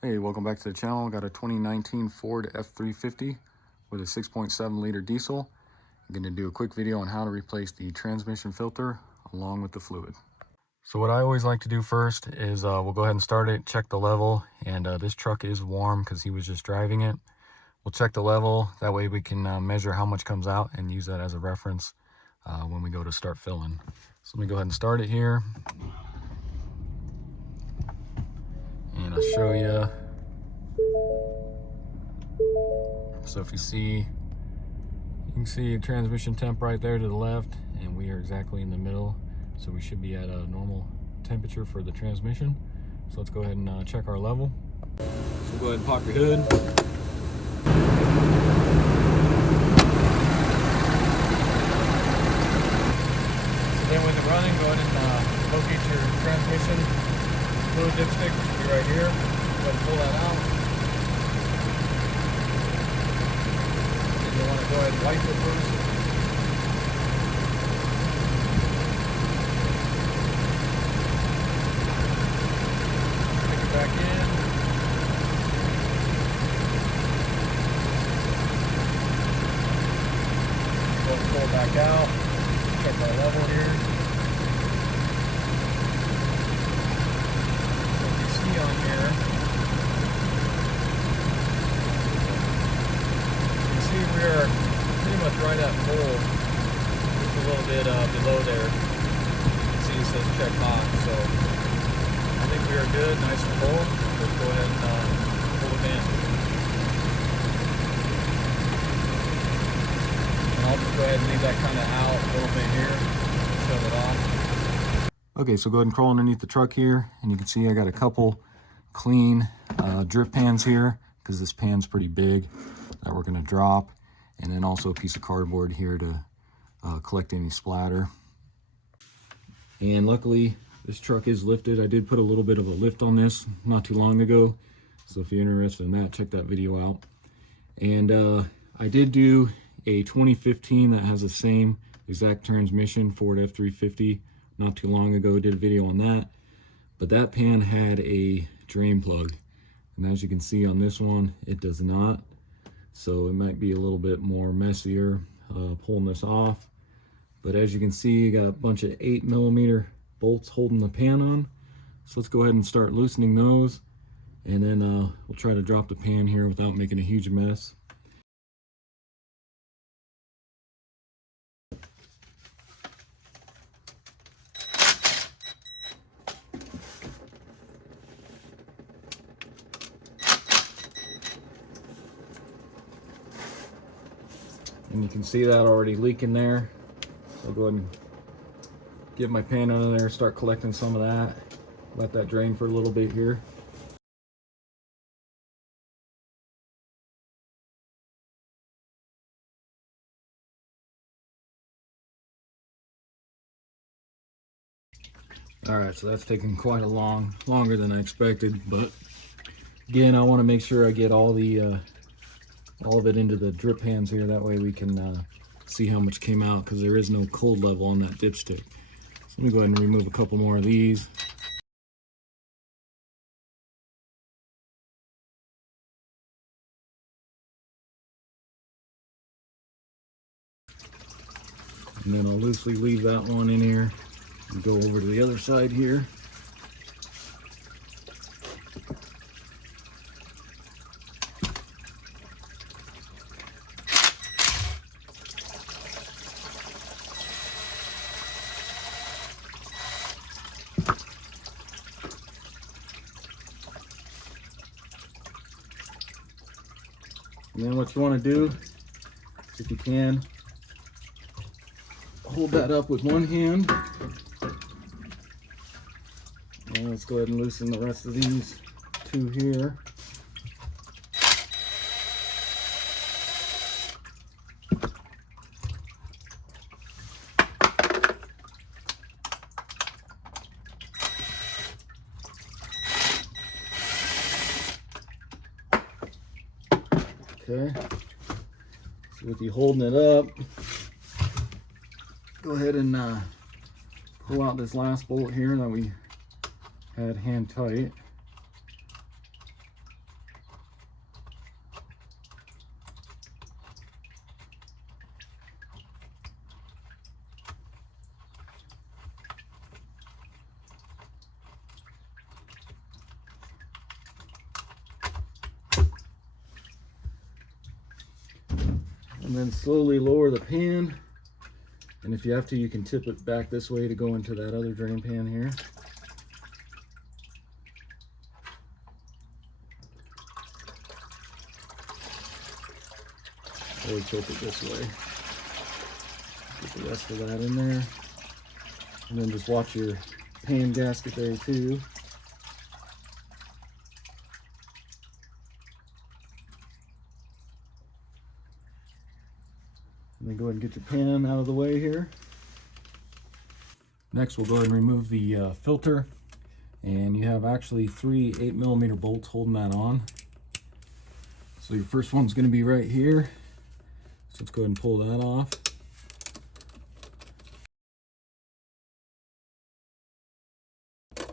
Hey, welcome back to the channel. Got a 2019 Ford F350 with a 6.7 liter diesel. I'm going to do a quick video on how to replace the transmission filter along with the fluid. So what I always like to do first is we'll go ahead and start it, check the level, and this truck is warm because he was just driving it. We'll check the level, that way we can measure how much comes out and use that as a reference when we go to start filling. So let me go ahead and start it here. And I'll show you. So if you can see a transmission temp right there to the left, and we are exactly in the middle. So we should be at a normal temperature for the transmission. So let's go ahead and check our level. So go ahead and pop your hood. So then when it's running, go ahead and locate your transmission fluid dipstick. It should be right here. Go ahead and pull that out. You want to go ahead and wipe it first. Stick it back in. Go ahead and pull it back out. Check our level here. So if you see on here, we are pretty much right at full, just a little bit below there. You can see it says check hot, so I think we are good, nice and full. Let's go ahead and pull the pin. And I'll just go ahead and leave that kind of out a little bit here, shut it off. Okay, so go ahead and crawl underneath the truck here, and you can see I got a couple clean drip pans here, because this pan's pretty big that we're going to drop, and then also a piece of cardboard here to collect any splatter. And luckily this truck is lifted. I did put a little bit of a lift on this not too long ago, so if you're interested in that, check that video out. And I did do a 2015 that has the same exact transmission, Ford F350, not too long ago. Did a video on that, but that pan had a drain plug, and as you can see on this one, it does not. So it might be a little bit more messier pulling this off. But as you can see, you got a bunch of 8mm bolts holding the pan on. So let's go ahead and start loosening those. And then we'll try to drop the pan here without making a huge mess. And you can see that already leaking there. So I'll go ahead and get my pan under there, start collecting some of that. Let that drain for a little bit here. Alright, so that's taking quite longer than I expected, but again, I want to make sure I get all of it into the drip pans here. That way we can see how much came out, because there is no cold level on that dipstick. So let me go ahead and remove a couple more of these. And then I'll loosely leave that one in here and go over to the other side here. And then what you want to do, if you can, hold that up with one hand. And let's go ahead and loosen the rest of these two here. Okay, so with you holding it up, go ahead and pull out this last bolt here that we had hand tight. And then slowly lower the pan. And if you have to, you can tip it back this way to go into that other drain pan here. Or tilt it this way. Get the rest of that in there. And then just watch your pan gasket there too. And then go ahead and get your pan out of the way here. Next, we'll go ahead and remove the filter. And you have actually 3 8mm bolts holding that on. So your first one's going to be right here. So let's go ahead and pull that off. So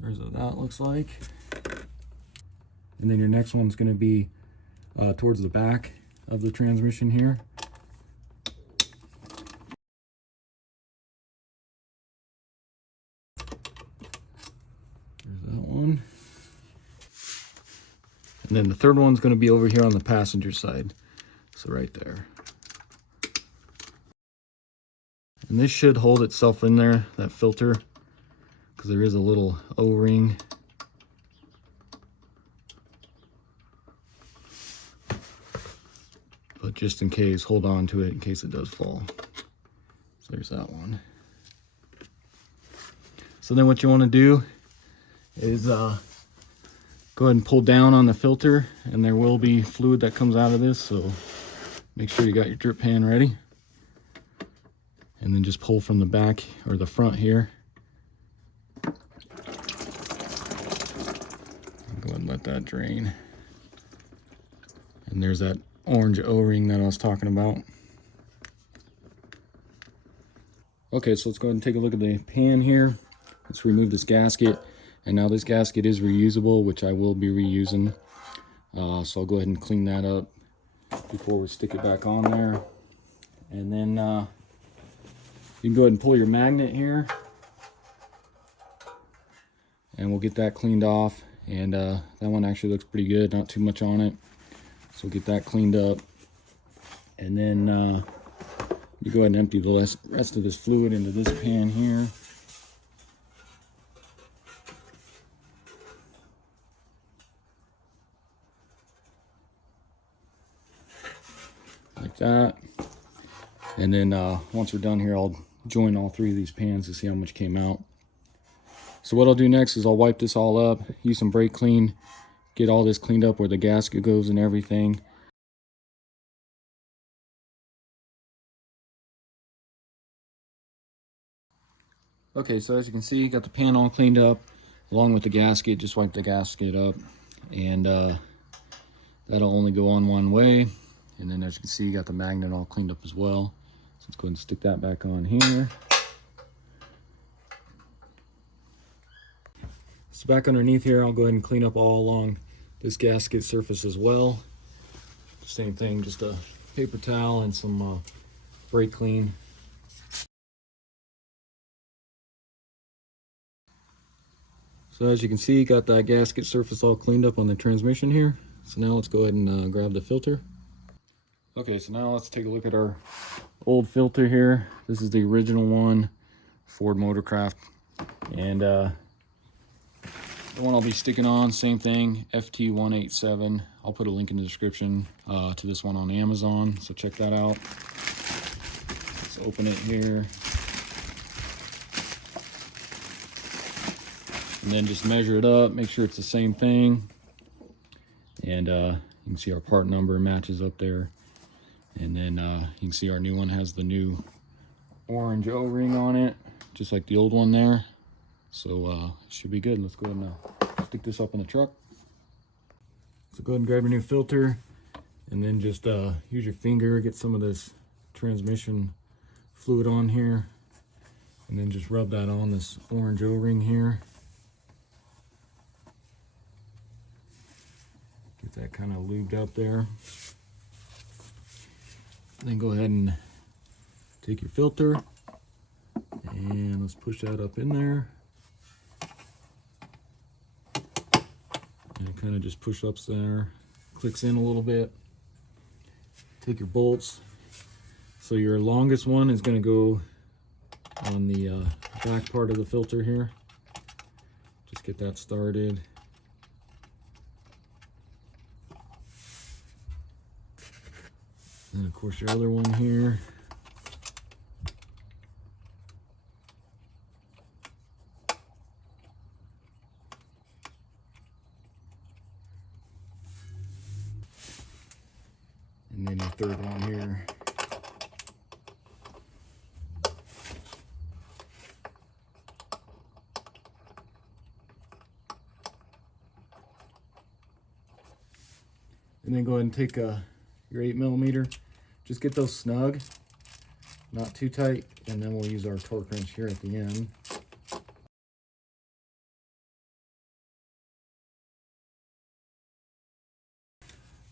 there's what that looks like. And then your next one's going to be towards the back of the transmission here. There's that one. And then the third one's going to be over here on the passenger side. So right there. And this should hold itself in there, that filter, because there is a little O-ring. But just in case, hold on to it in case it does fall. So there's that one. So then what you want to do is go ahead and pull down on the filter, and there will be fluid that comes out of this, so make sure you got your drip pan ready. And then just pull from the back or the front here. And go ahead and let that drain. And there's that orange O-ring that I was talking about. Okay, so let's go ahead and take a look at the pan here. Let's remove this gasket. And now this gasket is reusable, which I will be reusing. So I'll go ahead and clean that up before we stick it back on there. And then you can go ahead and pull your magnet here. And we'll get that cleaned off. And that one actually looks pretty good, not too much on it. So we'll get that cleaned up. And then you go ahead and empty the rest of this fluid into this pan here. Like that. And then once we're done here, I'll join all 3 of these pans to see how much came out. So what I'll do next is I'll wipe this all up, use some brake clean, get all this cleaned up where the gasket goes and everything. Okay, so as you can see, you got the pan all cleaned up along with the gasket. Just wipe the gasket up, and that'll only go on one way. And then as you can see, you got the magnet all cleaned up as well. So let's go ahead and stick that back on here. So back underneath here, I'll go ahead and clean up all along this gasket surface as well. Same thing, just a paper towel and some brake clean. So as you can see, got that gasket surface all cleaned up on the transmission here. So now let's go ahead and grab the filter. Okay, so now let's take a look at our old filter here. This is the original one, Ford Motorcraft. And the one I'll be sticking on, same thing, FT187. I'll put a link in the description to this one on Amazon, so check that out. Let's open it here. And then just measure it up, make sure it's the same thing. And you can see our part number matches up there. And then you can see our new one has the new orange O-ring on it, just like the old one there. So it should be good. Let's go ahead and stick this up in the truck. So go ahead and grab your new filter, and then just use your finger, get some of this transmission fluid on here, and then just rub that on this orange O-ring here. Get that kind of lubed up there. Then go ahead and take your filter, and let's push that up in there. And it kind of just push up there, clicks in a little bit. take your bolts. So your longest one is going to go on the back part of the filter here. Just get that started. And of course your other one here. And then your third one here. And then go ahead and take your 8mm. Just get those snug, not too tight, and then we'll use our torque wrench here at the end.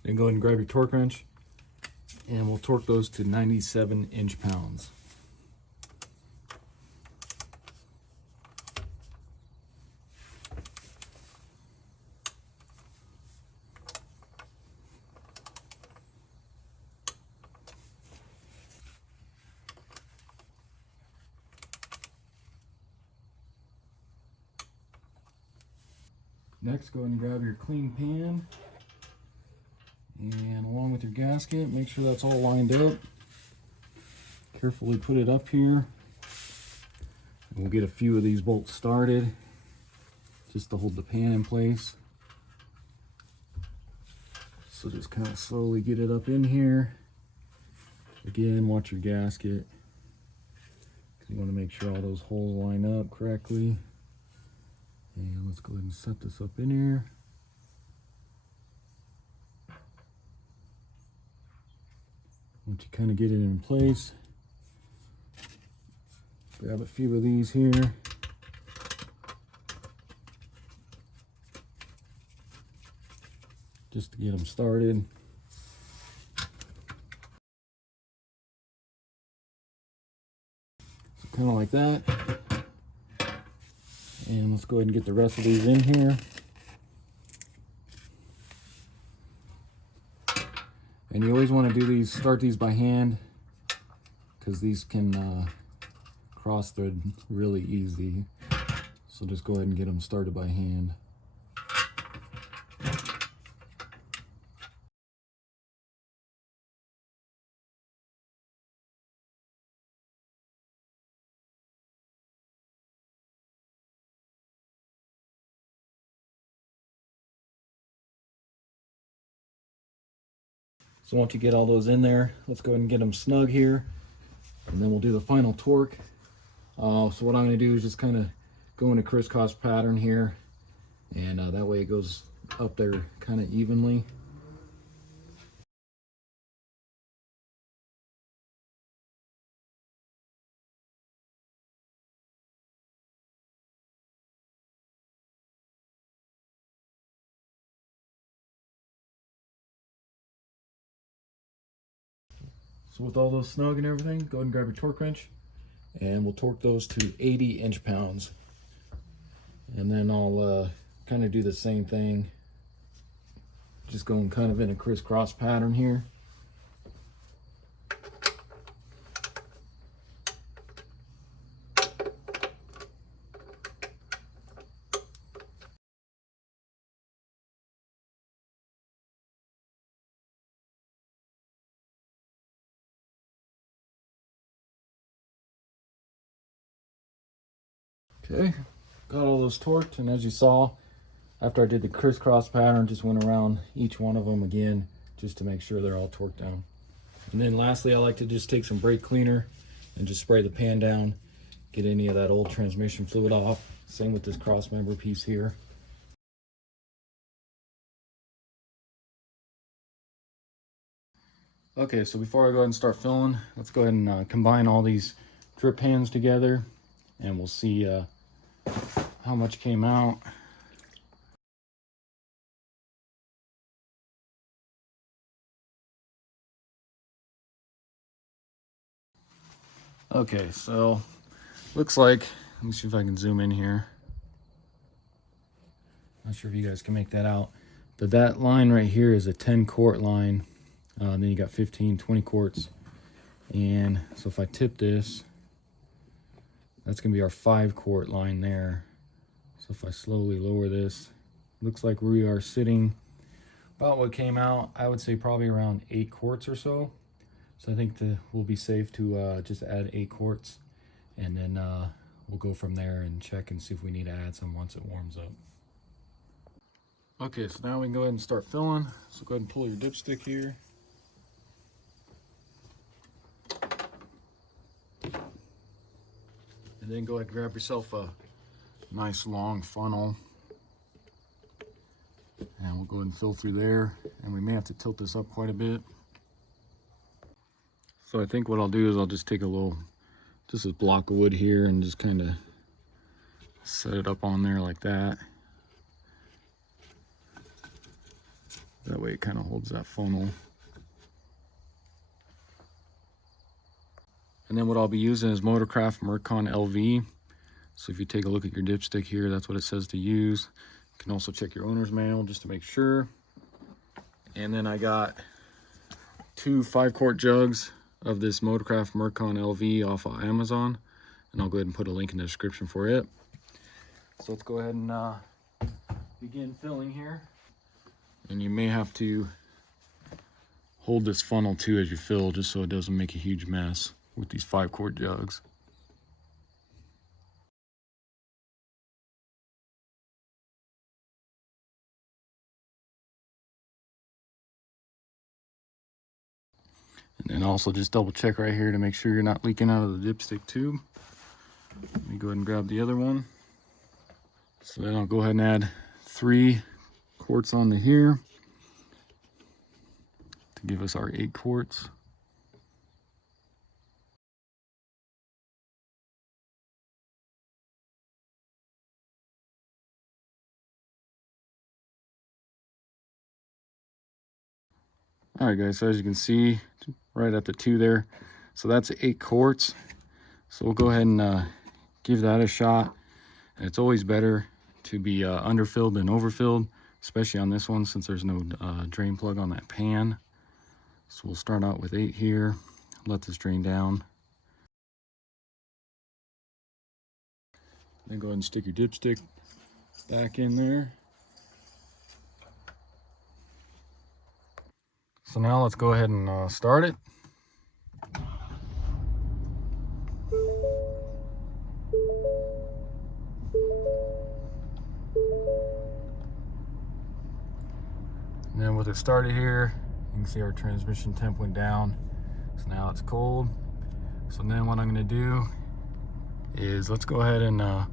Then go ahead and grab your torque wrench, and we'll torque those to 97 inch-pounds. Next, go ahead and grab your clean pan, and along with your gasket, make sure that's all lined up. Carefully put it up here. And we'll get a few of these bolts started just to hold the pan in place. So just kind of slowly get it up in here. Again, watch your gasket. You want to make sure all those holes line up correctly. And let's go ahead and set this up in here. Once you kind of get it in place, grab a few of these here. Just to get them started. So kind of like that. And let's go ahead and get the rest of these in here. And you always want to do these, start these by hand, because these can cross thread really easy. So just go ahead and get them started by hand. So once you get all those in there, let's go ahead and get them snug here, and then we'll do the final torque. So what I'm going to do is just kind of go in a crisscross pattern here, and that way it goes up there kind of evenly. So with all those snug and everything, go ahead and grab your torque wrench, and we'll torque those to 80 inch-pounds. And then I'll kind of do the same thing, just going kind of in a crisscross pattern here. Okay, got all those torqued, and as you saw, after I did the crisscross pattern, just went around each one of them again just to make sure they're all torqued down. And then lastly, I like to just take some brake cleaner and just spray the pan down, get any of that old transmission fluid off. Same with this cross member piece here. Okay, so before I go ahead and start filling, let's go ahead and combine all these drip pans together, and we'll see how much came out. Okay, so looks like, let me see if I can zoom in here. Not sure if you guys can make that out, but that line right here is a 10 quart line. Then you got 15, 20 quarts. And so if I tip this, that's gonna be our 5 quart line there. So if I slowly lower this, looks like we are sitting about what came out. I would say probably around 8 quarts or so. So I think we'll be safe to just add 8 quarts, and then we'll go from there and check and see if we need to add some once it warms up. Okay, so now we can go ahead and start filling. So go ahead and pull your dipstick here. And then go ahead and grab yourself a nice long funnel. And we'll go ahead and fill through there. And we may have to tilt this up quite a bit. So I think what I'll do is I'll just take just a block of wood here and just kind of set it up on there like that. That way it kind of holds that funnel. And then what I'll be using is Motorcraft Mercon LV. So if you take a look at your dipstick here, that's what it says to use. You can also check your owner's manual just to make sure. And then I got 2 5-quart jugs of this Motorcraft Mercon LV off of Amazon. And I'll go ahead and put a link in the description for it. So let's go ahead and begin filling here. And you may have to hold this funnel too as you fill, just so it doesn't make a huge mess with these 5-quart jugs. And then also just double check right here to make sure you're not leaking out of the dipstick tube. Let me go ahead and grab the other one. So then I'll go ahead and add 3 quarts onto here to give us our 8 quarts. All right, guys, so as you can see, right at the 2 there, so that's 8 quarts. So we'll go ahead and give that a shot. And it's always better to be underfilled than overfilled, especially on this one since there's no drain plug on that pan. So we'll start out with 8 here, let this drain down. Then go ahead and stick your dipstick back in there. So now let's go ahead and start it. And then with it started here, you can see our transmission temp went down. So now it's cold. So then what I'm gonna do is let's go ahead and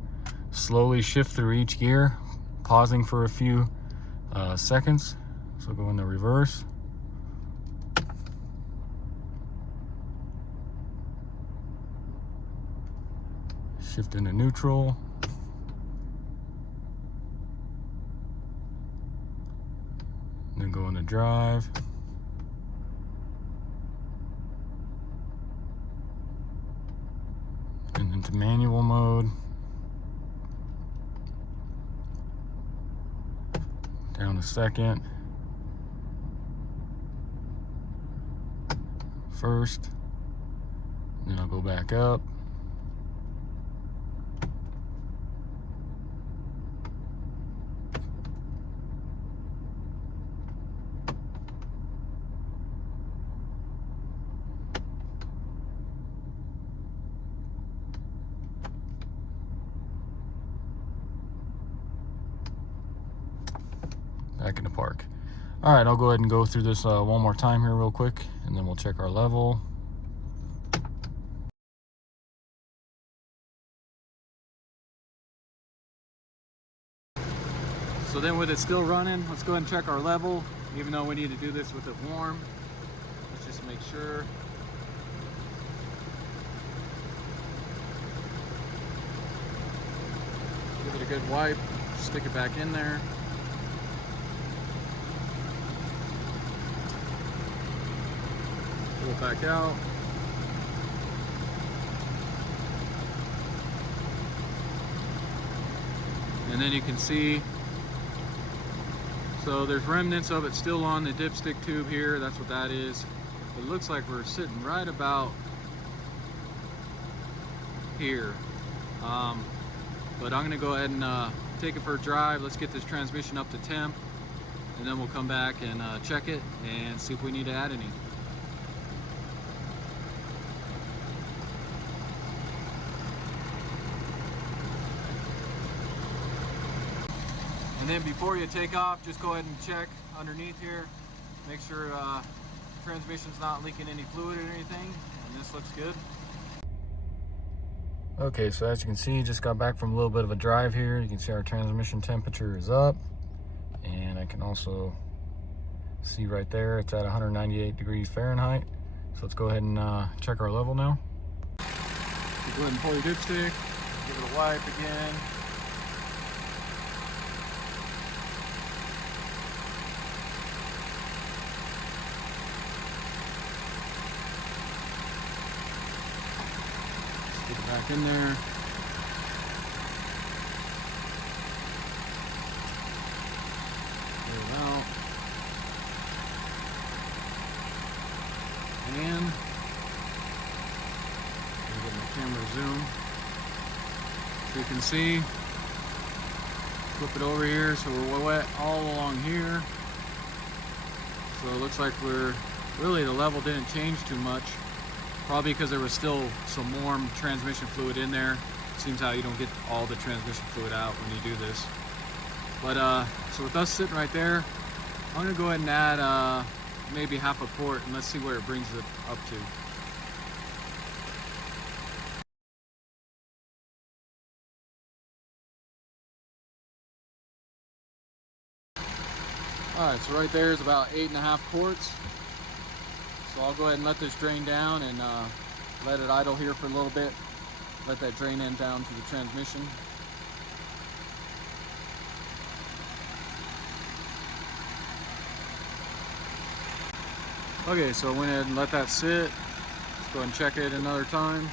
slowly shift through each gear, pausing for a few seconds. So go into reverse. Shift into neutral. Then go into drive. And into manual mode. Down a second. First. Then I'll go back up. Back into park. All right, I'll go ahead and go through this one more time here real quick, and then we'll check our level. So then with it still running, let's go ahead and check our level, even though we need to do this with it warm. Let's just make sure. Give it a good wipe, stick it back in there. Pull it back out. And then you can see, So there's remnants of it still on the dipstick tube here. That's what that is. It looks like we're sitting right about here. But I'm gonna go ahead and take it for a drive. Let's get this transmission up to temp, and then we'll come back and check it and see if we need to add any. And then before you take off, just go ahead and check underneath here. Make sure transmission's not leaking any fluid or anything, and this looks good. Okay, so as you can see, just got back from a little bit of a drive here. You can see our transmission temperature is up, and I can also see right there it's at 198 degrees Fahrenheit. So let's go ahead and check our level now. So go ahead and pull your dipstick, give it a wipe again. Get it back in there. Get it out. And get my camera zoom. So you can see, flip it over here, so we're wet all along here. So it looks like really the level didn't change too much. Probably because there was still some warm transmission fluid in there. Seems how you don't get all the transmission fluid out when you do this. But so with us sitting right there, I'm gonna go ahead and add maybe half a quart, and let's see where it brings it up to. All right, so right there is about 8.5 quarts. So I'll go ahead and let this drain down and let it idle here for a little bit. Let that drain end down to the transmission. Okay, so I went ahead and let that sit. Let's go ahead and check it another time.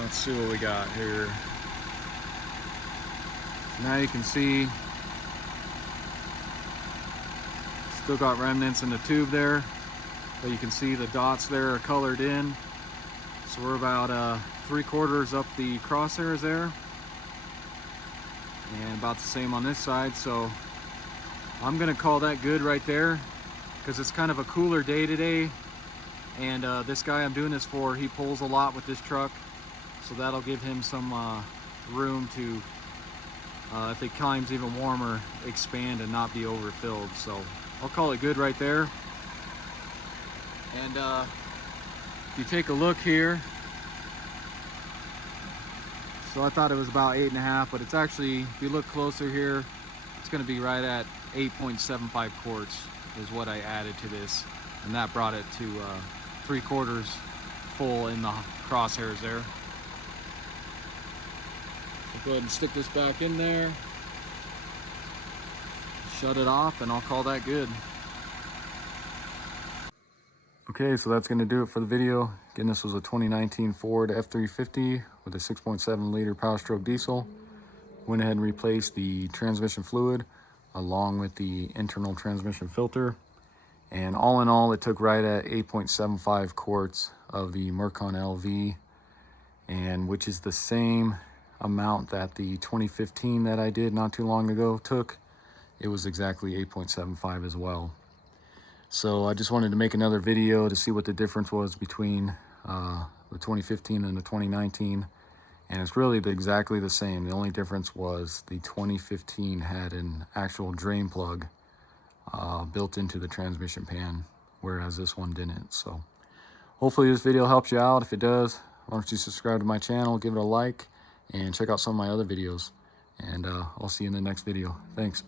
Let's see what we got here. So now you can see, still got remnants in the tube there, but you can see the dots there are colored in. So we're about 3/4 up the crosshairs there, and about the same on this side. So I'm gonna call that good right there, because it's kind of a cooler day today, and this guy I'm doing this for, he pulls a lot with this truck. So that'll give him some room to, if it climbs even warmer, expand and not be overfilled. So I'll call it good right there. And if you take a look here, so I thought it was about 8.5, but it's actually, if you look closer here, it's gonna be right at 8.75 quarts is what I added to this. And that brought it to 3/4 full in the crosshairs there. Go ahead and stick this back in there, shut it off, and I'll call that good. Okay, so that's going to do it for the video. Again, this was a 2019 Ford F350 with a 6.7 liter Power Stroke diesel. Went ahead and replaced the transmission fluid along with the internal transmission filter. And all in all, it took right at 8.75 quarts of the Mercon LV, and which is the same amount that the 2015 that I did not too long ago took. It was exactly 8.75 as well. So I just wanted to make another video to see what the difference was between the 2015 and the 2019, and it's really exactly the same. The only difference was the 2015 had an actual drain plug built into the transmission pan, whereas this one didn't. So hopefully this video helps you out. If it does, why don't you subscribe to my channel, give it a like, and check out some of my other videos. And I'll see you in the next video. Thanks.